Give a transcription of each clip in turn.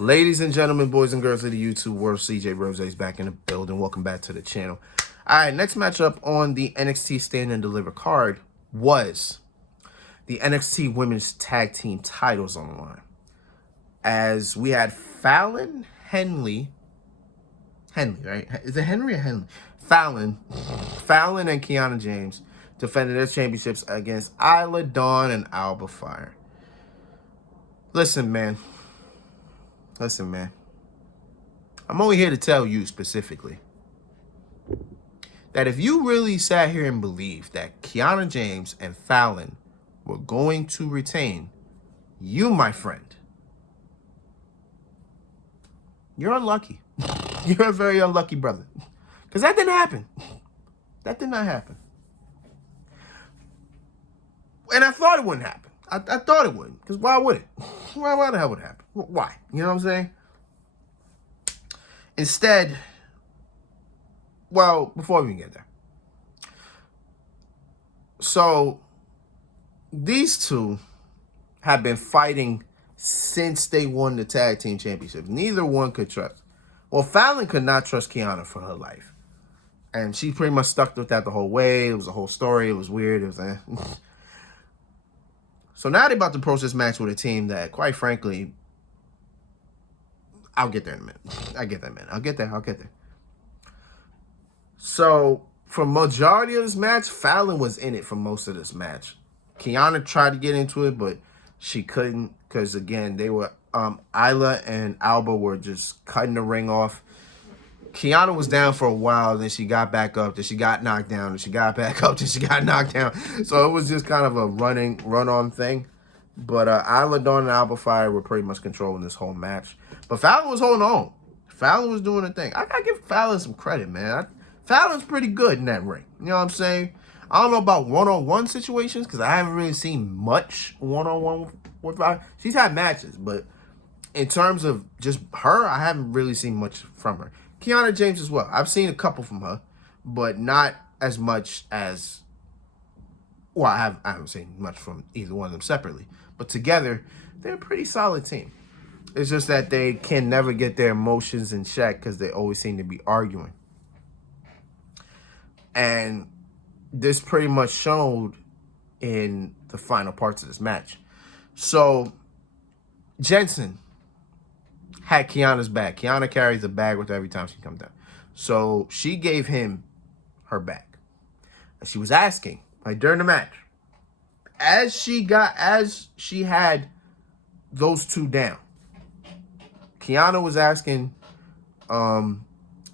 Ladies and gentlemen, boys and girls of the YouTube world, CJ Rose is back in the building. Welcome back to the channel. All right, next matchup on the NXT Stand and Deliver card was the NXT Women's Tag Team titles on the line. As we had Fallon, Henley, right? Is it Henry or Henley? Fallon and Kiana James defended their championships against Isla, Dawn, and Alba Fyre. Listen, man. I'm only here to tell you specifically that if you really sat here and believed that Kiana James and Fallon were going to retain, you, my friend, you're unlucky. You're a very unlucky brother. Because that didn't happen. That did not happen. And I thought it wouldn't happen. I thought it wouldn't. Because why would it? Why the hell would it happen? Why? You know what I'm saying? Instead, well, before we get there. So, these two have been fighting since they won the tag team championship. Neither one could trust. Well, Fallon could not trust Kiana for her life. And she pretty much stuck with that the whole way. It was a whole story. It was weird. It was So now they're about to approach this match with a team that, quite frankly, I'll get there in a minute. I'll get there. So, for majority of this match, Fallon was in it for most of this match. Kiana tried to get into it, but she couldn't because, again, they were Isla and Alba were just cutting the ring off. Kiana was down for a while, then she got back up, then she got knocked down, then she got back up, then she got knocked down. So it was just kind of a run-on thing. But Isla, Dawn, and Alba Fyre were pretty much controlling this whole match. But Fallon was holding on. Fallon was doing a thing. I gotta give Fallon some credit, man. Fallon's pretty good in that ring. You know what I'm saying? I don't know about one-on-one situations because I haven't really seen much one-on-one with Fallon. She's had matches, but in terms of just her, I haven't really seen much from her. Kiana James as well. I've seen a couple from her, but not as much as... Well, I haven't seen much from either one of them separately. But together, they're a pretty solid team. It's just that they can never get their emotions in check because they always seem to be arguing. And this pretty much showed in the final parts of this match. So, Jensen had Kiana's bag. Kiana carries a bag with her every time she comes down. So she gave him her bag. And she was asking, like during the match, as she had those two down, Kiana was asking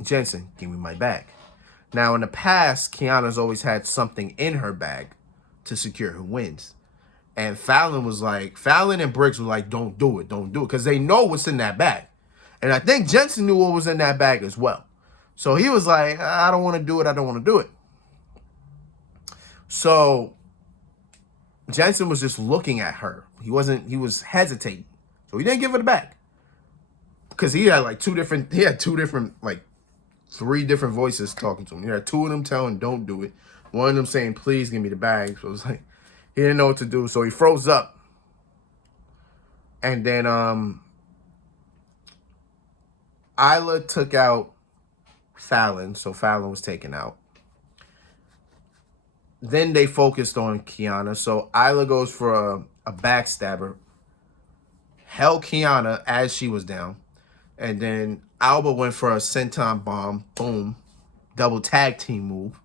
Jensen, give me my bag. Now in the past, Kiana's always had something in her bag to secure her wins. And Fallon and Briggs were like, don't do it. Because they know what's in that bag. And I think Jensen knew what was in that bag as well. So he was like, I don't want to do it. So Jensen was just looking at her. He was hesitating. So he didn't give her the bag. Because he had three different voices talking to him. He had two of them telling don't do it. One of them saying, please give me the bag. So it was like, he didn't know what to do, so he froze up. And then Isla took out Fallon, so Fallon was taken out. Then they focused on Kiana, so Isla goes for a backstabber, held Kiana as she was down, and then Alba went for a senton bomb, boom, double tag team move.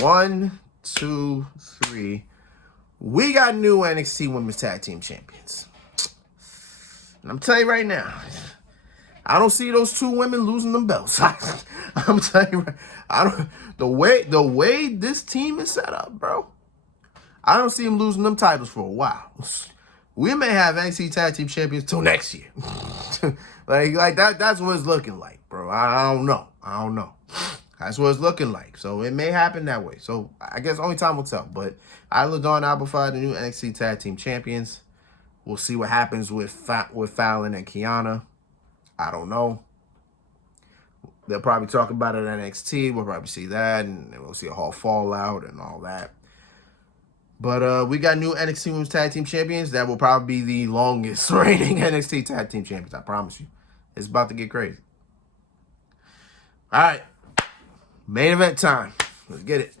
1, 2, 3. We got new NXT Women's Tag Team Champions. And I'm telling you right now, I don't see those two women losing them belts. I'm telling you, the way this team is set up, bro, I don't see them losing them titles for a while. We may have NXT Tag Team Champions till next year. like that's what it's looking like, bro. I don't know. That's what it's looking like. So it may happen that way. So I guess only time will tell. But Isla, Dawn, Alba Fyre, the new NXT Tag Team Champions. We'll see what happens with Fallon and Kiana. I don't know. They'll probably talk about it at NXT. We'll probably see that. And we'll see a whole fallout and all that. But we got new NXT Women's Tag Team Champions. That will probably be the longest reigning NXT Tag Team Champions. I promise you. It's about to get crazy. All right. Main event time. Let's get it.